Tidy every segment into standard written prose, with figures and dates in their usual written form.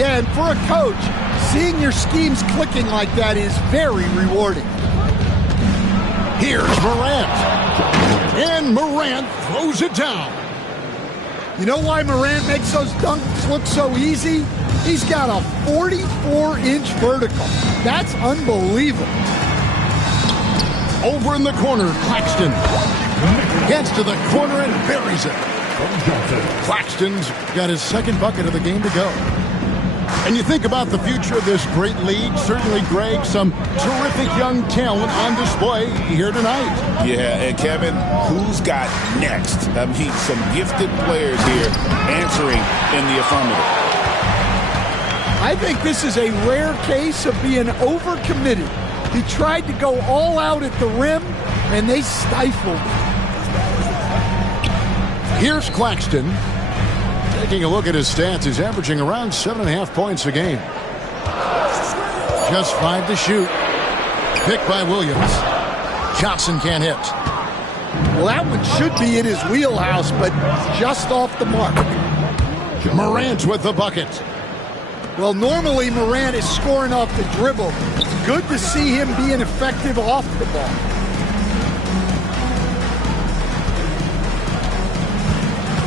Yeah, and for a coach, seeing your schemes clicking like that is very rewarding. Here's Morant. And Morant throws it down. You know why Morant makes those dunks look so easy? He's got a 44-inch vertical. That's unbelievable. Over in the corner, Claxton. Gets to the corner and buries it. Claxton's got his second bucket of the game to go. And you think about the future of this great league, certainly, Greg, some terrific young talent on display here tonight. Yeah, and Kevin, who's got next? I mean, some gifted players here answering in the affirmative. I think this is a rare case of being overcommitted. He tried to go all out at the rim, and they stifled him. Here's Claxton. Taking a look at his stats, he's averaging around 7.5 points a game. Just 5 to shoot. Picked by Williams. Johnson can't hit. Well, that one should be in his wheelhouse, but just off the mark. Morant with the bucket. Well, normally Morant is scoring off the dribble. Good to see him being effective off the ball.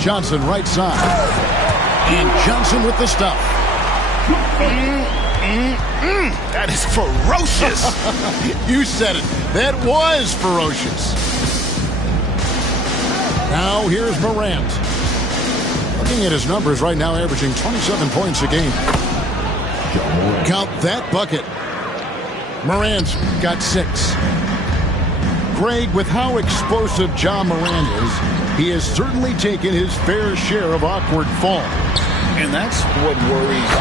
Johnson right side. And Johnson with the stuff. That is ferocious. You said it. That was ferocious. Now here's Morant. Looking at his numbers right now, averaging 27 points a game. Count that bucket. Morant's got 6. Greg, with how explosive Ja Morant is, he has certainly taken his fair share of awkward falls. And that's what worries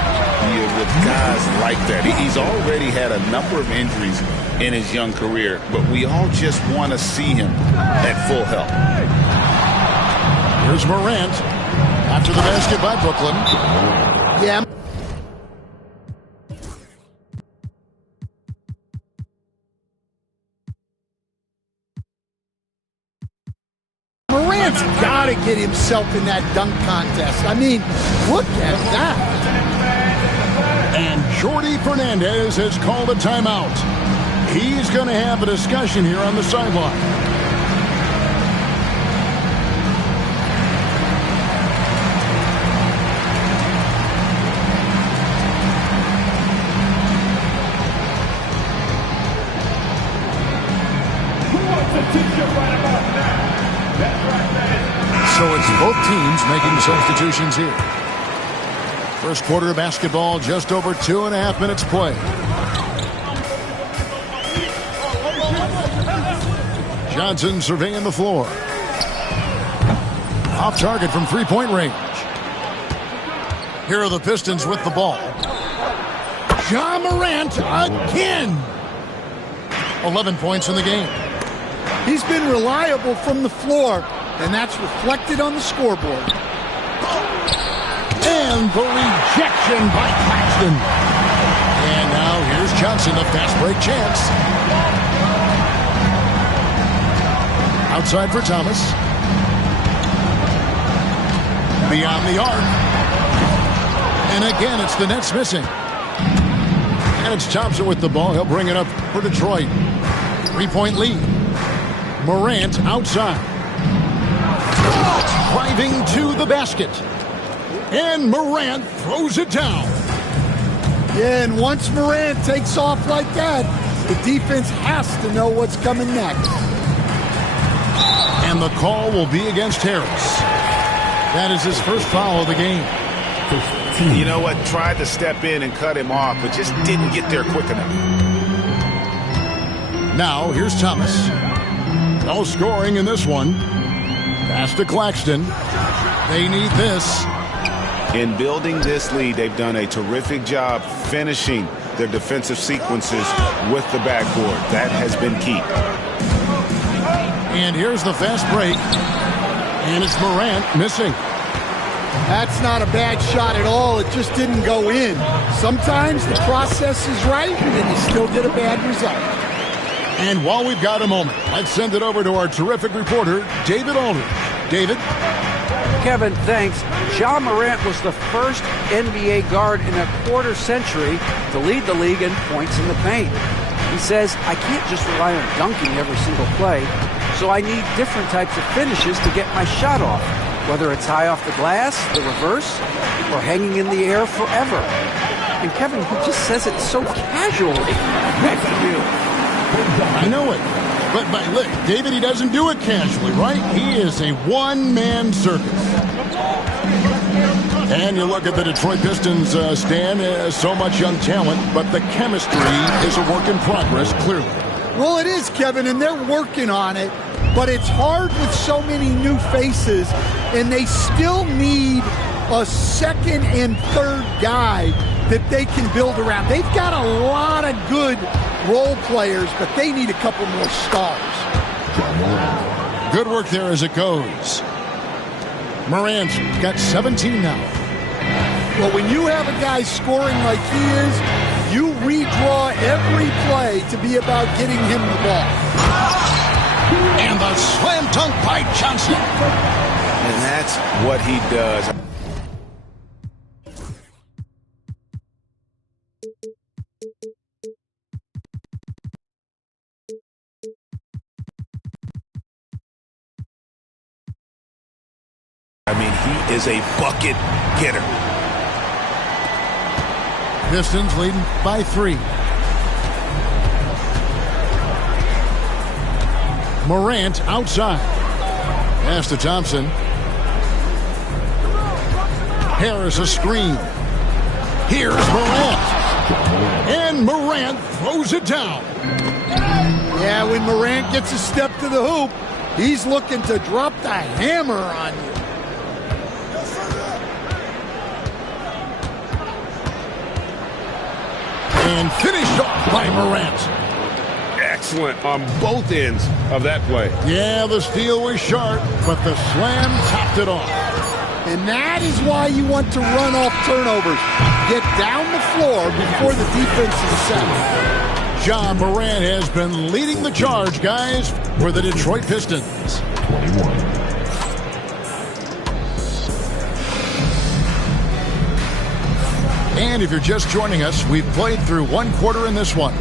you with guys like that. He's already had a number of injuries in his young career, but we all just want to see him at full health. Here's Morant. After the basket by Brooklyn. Yeah. Morant's got to get himself in that dunk contest. I mean, look at that. And Jordi Fernandez has called a timeout. He's going to have a discussion here on the sideline. So it's both teams making substitutions here. First quarter of basketball, just over 2.5 minutes play. Johnson surveying the floor. Off target from three-point range. Here are the Pistons with the ball. Ja Morant again. 11 points in the game. He's been reliable from the floor, and that's reflected on the scoreboard. And the rejection by Claxton. And now here's Johnson, the fast break chance. Outside for Thomas. Beyond the arc. And again, it's the Nets missing. And it's Thompson with the ball. He'll bring it up for Detroit. 3-point lead. Morant outside. Driving to the basket. And Morant throws it down. Yeah, and once Morant takes off like that, the defense has to know what's coming next. And the call will be against Harris. That is his first foul of the game. You know what? Tried to step in and cut him off, but just didn't get there quick enough. Now, here's Thomas. No scoring in this one. Pass to Claxton. They need this. In building this lead, they've done a terrific job finishing their defensive sequences with the backboard. That has been key. And here's the fast break. And it's Morant missing. That's not a bad shot at all. It just didn't go in. Sometimes the process is right, and you still get a bad result. And while we've got a moment, let's send it over to our terrific reporter, David Aldridge. David? Kevin, thanks. Ja Morant was the first NBA guard in a quarter century to lead the league in points in the paint. He says, I can't just rely on dunking every single play, so I need different types of finishes to get my shot off, whether it's high off the glass, the reverse, or hanging in the air forever. And Kevin, he just says it so casually. Back to you. I know it. But look, David, he doesn't do it casually, right? He is a one-man circus. And you look at the Detroit Pistons, Stan, so much young talent, but the chemistry is a work in progress, clearly. Well, it is, Kevin, and they're working on it, but it's hard with so many new faces, and they still need a second and third guy that they can build around. They've got a lot of good role players, but they need a couple more stars. Good work there as it goes. Morant's got 17 now. Well, when you have a guy scoring like he is, you redraw every play to be about getting him the ball. And the slam dunk by Johnson. And that's what he does. I mean, he is a bucket getter. Pistons leading by 3. Morant outside. Pass to Thompson. Harris a screen. Here's Morant. And Morant throws it down. Yeah, when Morant gets a step to the hoop, he's looking to drop the hammer on you. And finished off by Morant. Excellent on both ends of that play. Yeah, the steal was sharp, but the slam topped it off. And that is why you want to run off turnovers. Get down the floor before the defense is set. Ja Morant has been leading the charge, guys, for the Detroit Pistons. 21. And if you're just joining us, we've played through one quarter in this one.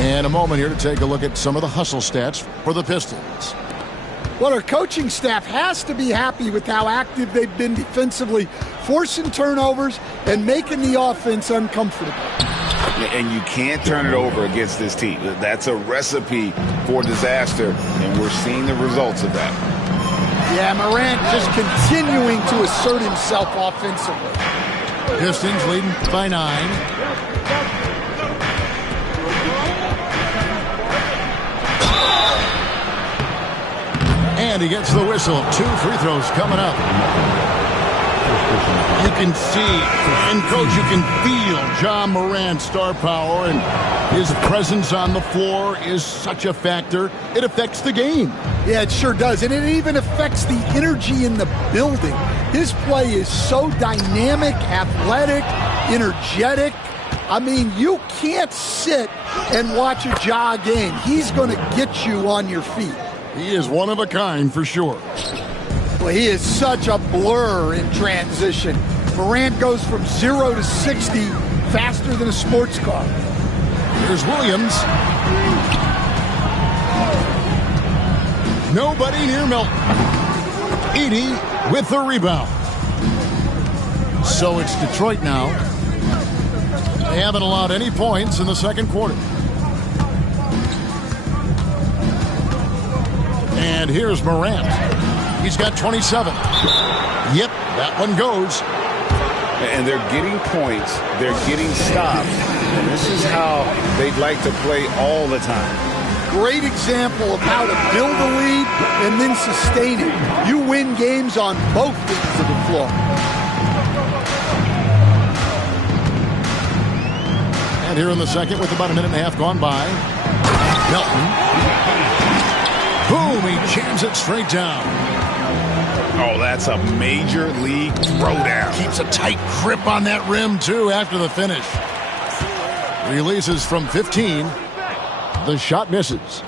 And a moment here to take a look at some of the hustle stats for the Pistons. Well, our coaching staff has to be happy with how active they've been defensively, forcing turnovers and making the offense uncomfortable. And you can't turn it over against this team. That's a recipe for disaster, and we're seeing the results of that. Yeah, Morant just continuing to assert himself offensively. Pistons leading by 9. And he gets the whistle. 2 free throws coming up. You can see, and Coach, you can feel Ja Morant's star power, and his presence on the floor is such a factor. It affects the game. Yeah, it sure does, and it even affects the energy in the building. His play is so dynamic, athletic, energetic. I mean, you can't sit and watch a Ja game. He's going to get you on your feet. He is one of a kind for sure. Well, he is such a blur in transition. Morant goes from 0 to 60 faster than a sports car. Here's Williams. Nobody near Milton. Edey with the rebound. So it's Detroit now. They haven't allowed any points in the second quarter. And here's Morant. He's got 27. Yep, that one goes. And they're getting points. They're getting stops. And this is how they'd like to play all the time. Great example of how to build a lead and then sustain it. You win games on both ends of the floor. And here in the second with about a minute and a half gone by. Milton. Boom, he jams it straight down. Oh, that's a major league throwdown. Keeps a tight grip on that rim, too, after the finish. Releases from 15. The shot misses.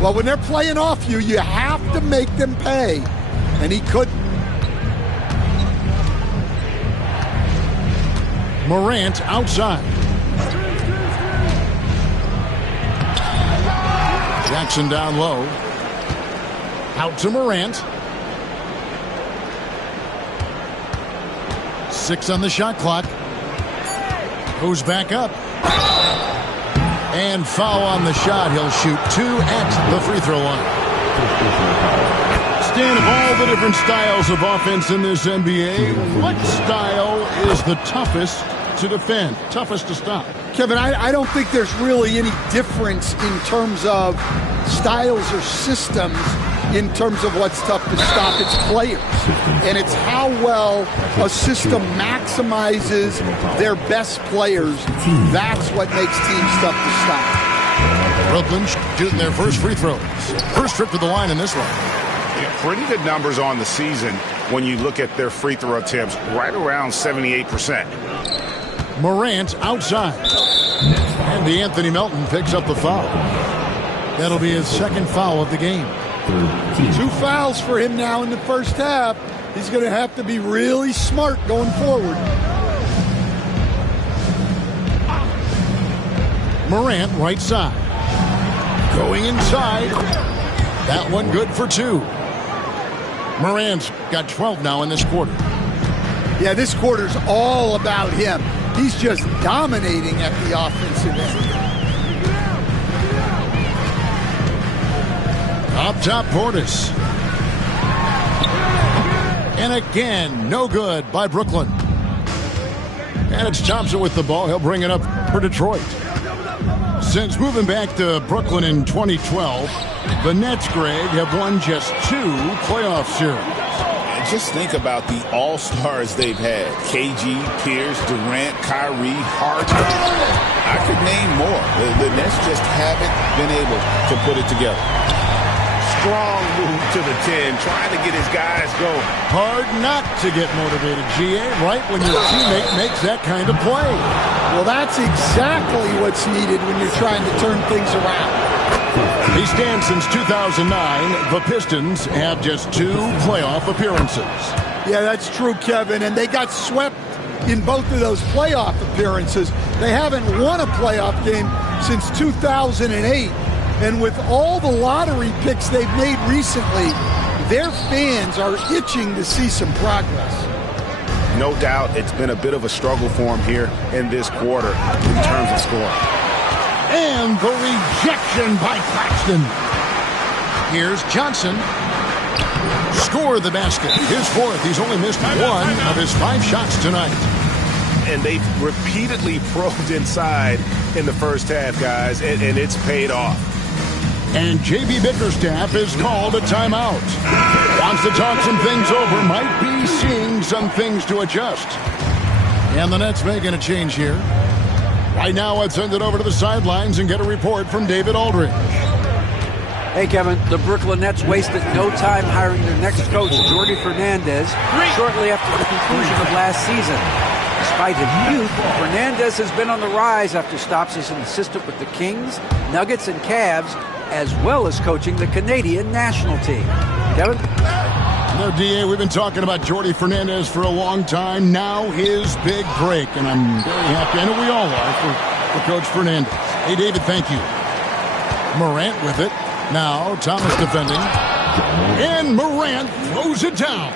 Well, when they're playing off you, you have to make them pay. and he couldn't. Morant outside. Jackson down low. Out to Morant. 6 on the shot clock. Goes back up. And foul on the shot. He'll shoot 2 at the free throw line. Stan, of all the different styles of offense in this NBA, what style is the toughest to defend, toughest to stop? Kevin, I don't think there's really any difference in terms of styles or systems in terms of what's tough to stop. It's players. And it's how well a system maximizes their best players. That's what makes teams tough to stop. Brooklyn shooting their first free throws. First trip to the line in this one. Yeah, pretty good numbers on the season when you look at their free throw attempts, right around 78%. Morant outside. And Anthony Melton picks up the foul. That'll be his second foul of the game. 2 fouls for him now in the first half. He's going to have to be really smart going forward. Morant right side. Going inside. That one good for 2. Morant's got 12 now in this quarter. Yeah, this quarter's all about him. He's just dominating at the offensive end. Up top, Portis. And again, no good by Brooklyn. And it's Thompson with the ball. He'll bring it up for Detroit. Since moving back to Brooklyn in 2012, the Nets, Greg, have won just 2 playoff series. And just think about the all-stars they've had. KG, Pierce, Durant, Kyrie, Harden. I could name more. The Nets just haven't been able to put it together. Strong move to the 10, trying to get his guys going. Hard not to get motivated, GA, right when your teammate makes that kind of play. Well, that's exactly what's needed when you're trying to turn things around. He stands since 2009. The Pistons have just 2 playoff appearances. Yeah, that's true, Kevin, and they got swept in both of those playoff appearances. They haven't won a playoff game since 2008. And with all the lottery picks they've made recently, their fans are itching to see some progress. No doubt it's been a bit of a struggle for him here in this quarter in terms of scoring. And the rejection by Claxton. Here's Johnson. Score the basket. His 4th. He's only missed 1 of his 5 shots tonight. And they've repeatedly probed inside in the first half, guys, and it's paid off. And J.B. Bickerstaff is called a timeout. Wants to talk some things over. Might be seeing some things to adjust. And the Nets making a change here. Right now, let's send it over to the sidelines and get a report from David Aldridge. Hey, Kevin, the Brooklyn Nets wasted no time hiring their next coach, Jordi Fernandez, shortly after the conclusion of last season. Despite his youth, Fernandez has been on the rise after stops as an assistant with the Kings, Nuggets, and Cavs, as well as coaching the Canadian national team. Kevin? No, D.A., we've been talking about Jordi Fernandez for a long time. Now his big break, and I'm very happy. I know we all are for Coach Fernandez. Hey, David, thank you. Morant with it. Now Thomas defending. And Morant throws it down.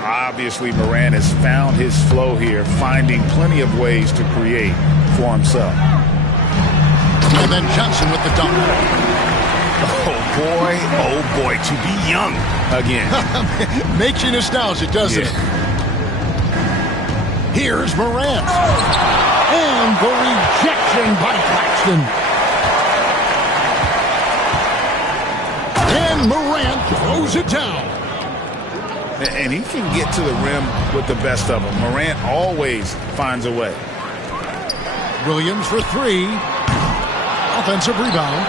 Obviously, Morant has found his flow here, finding plenty of ways to create for himself. And then Johnson with the dunk. Oh boy, to be young again. Makes you nostalgic, doesn't it? Here's Morant. And the rejection by Claxton. And Morant throws it down. And he can get to the rim with the best of them. Morant always finds a way. Williams for 3. Offensive rebound.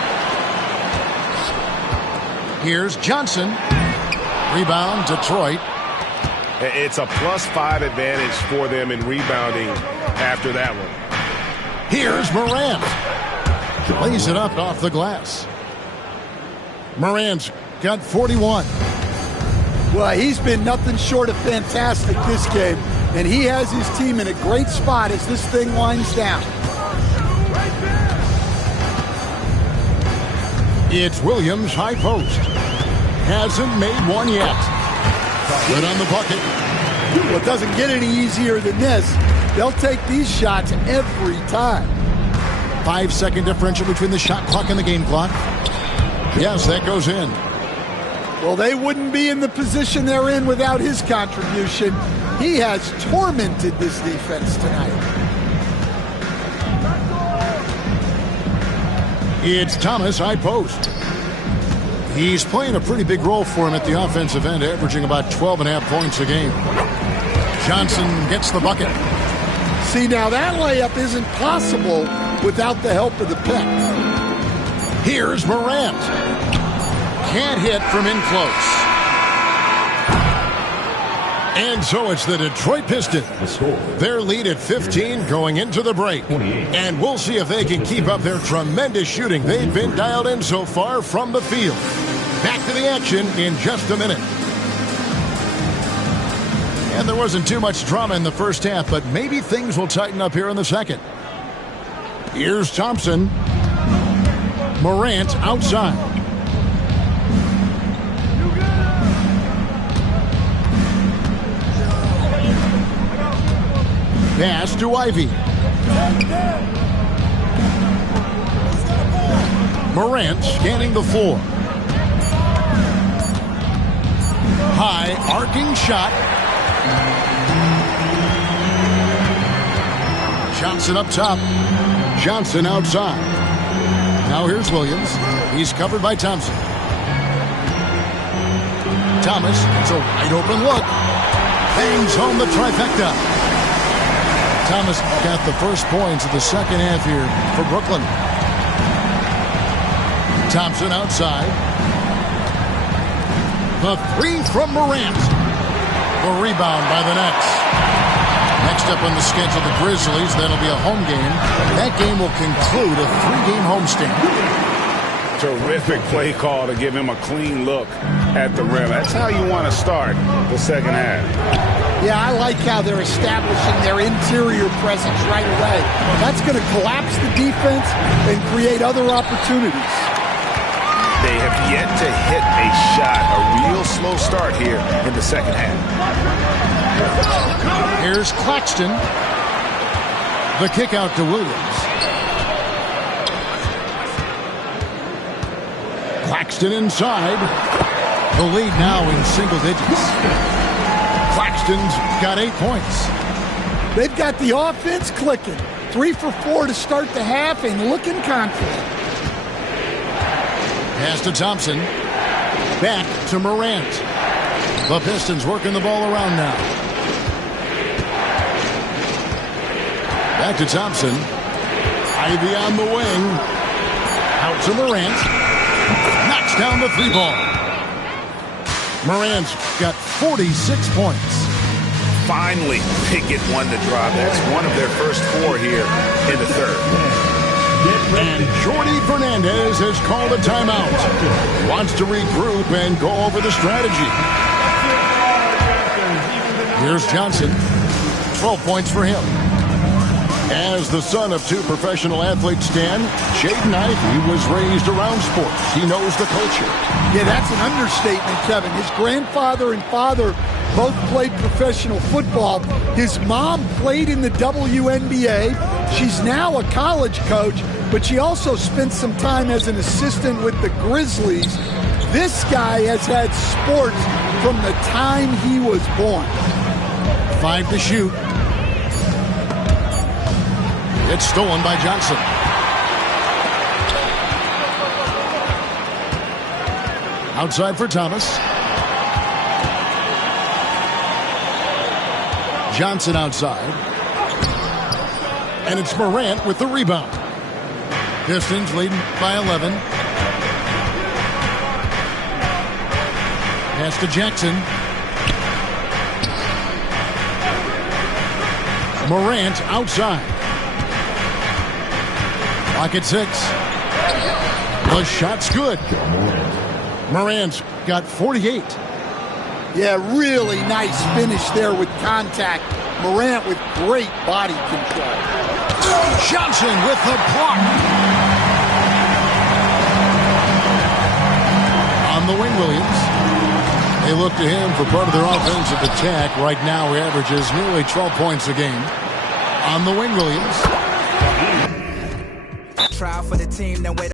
Here's Johnson. Rebound, Detroit. It's a +5 advantage for them in rebounding after that one. Here's Morant. Lays it up off the glass. Morant's got 41. Well, he's been nothing short of fantastic this game, and he has his team in a great spot as this thing winds down. It's Williams high post. Hasn't made one yet. Good on the bucket. Well, it doesn't get any easier than this. They'll take these shots every time. 5-second differential between the shot clock and the game clock. Yes, that goes in. Well, they wouldn't be in the position they're in without his contribution. He has tormented this defense tonight. It's Thomas high post. He's playing a pretty big role for him at the offensive end, averaging about 12.5 points a game. Johnson gets the bucket. See, now that layup isn't possible without the help of the pick. Here's Morant. Can't hit from in close. And so it's the Detroit Pistons. Their lead at 15 going into the break. And we'll see if they can keep up their tremendous shooting they've been dialed in so far from the field. Back to the action in just a minute. And there wasn't too much drama in the first half, but maybe things will tighten up here in the second. Here's Thompson. Morant outside. Pass to Ivy. Morant scanning the floor. High arcing shot. Johnson up top. Johnson outside. Now here's Williams. He's covered by Thompson. Thomas, it's a wide open look. Bangs home the trifecta. Thomas got the first points of the second half here for Brooklyn. Thompson outside. The three from Morant. The rebound by the Nets. Next up on the schedule, the Grizzlies. That'll be a home game. That game will conclude a 3-game homestand. Terrific play call to give him a clean look at the rim. That's how you want to start the second half. Yeah, I like how they're establishing their interior presence right away. That's going to collapse the defense and create other opportunities. They have yet to hit a shot, a real slow start here in the second half. Here's Claxton. The kick out to Williams. Claxton inside. The lead now in single digits. Claxton's got 8 points. They've got the offense clicking. 3 for 4 to start the half and looking confident. Pass to Thompson. Back to Morant. The Pistons working the ball around now. Back to Thompson. Ivy on the wing. Out to Morant. Knocks down the 3-ball. Morant's got 46 points. Finally, they get one to drop. That's one of their first 4 here in the third. And Jordi Fernandez has called a timeout. Wants to regroup and go over the strategy. Here's Johnson. 12 points for him. As the son of 2 professional athletes, Stan, Jaden Ivey was raised around sports. He knows the culture. Yeah, that's an understatement, Kevin. His grandfather and father both played professional football. His mom played in the WNBA. She's now a college coach, but she also spent some time as an assistant with the Grizzlies. This guy has had sports from the time he was born. 5 to shoot. It's stolen by Johnson. Outside for Thomas. Johnson outside. And it's Morant with the rebound. Pistons leading by 11. Pass to Jackson. Morant outside. Clock at 6. The shot's good. Morant's got 48. Yeah, really nice finish there with contact. Morant with great body control. Johnson with the block. On the wing, Williams. They look to him for part of their offensive attack. Right now, he averages nearly 12 points a game. On the wing, Williams. Trial for the team, then wait.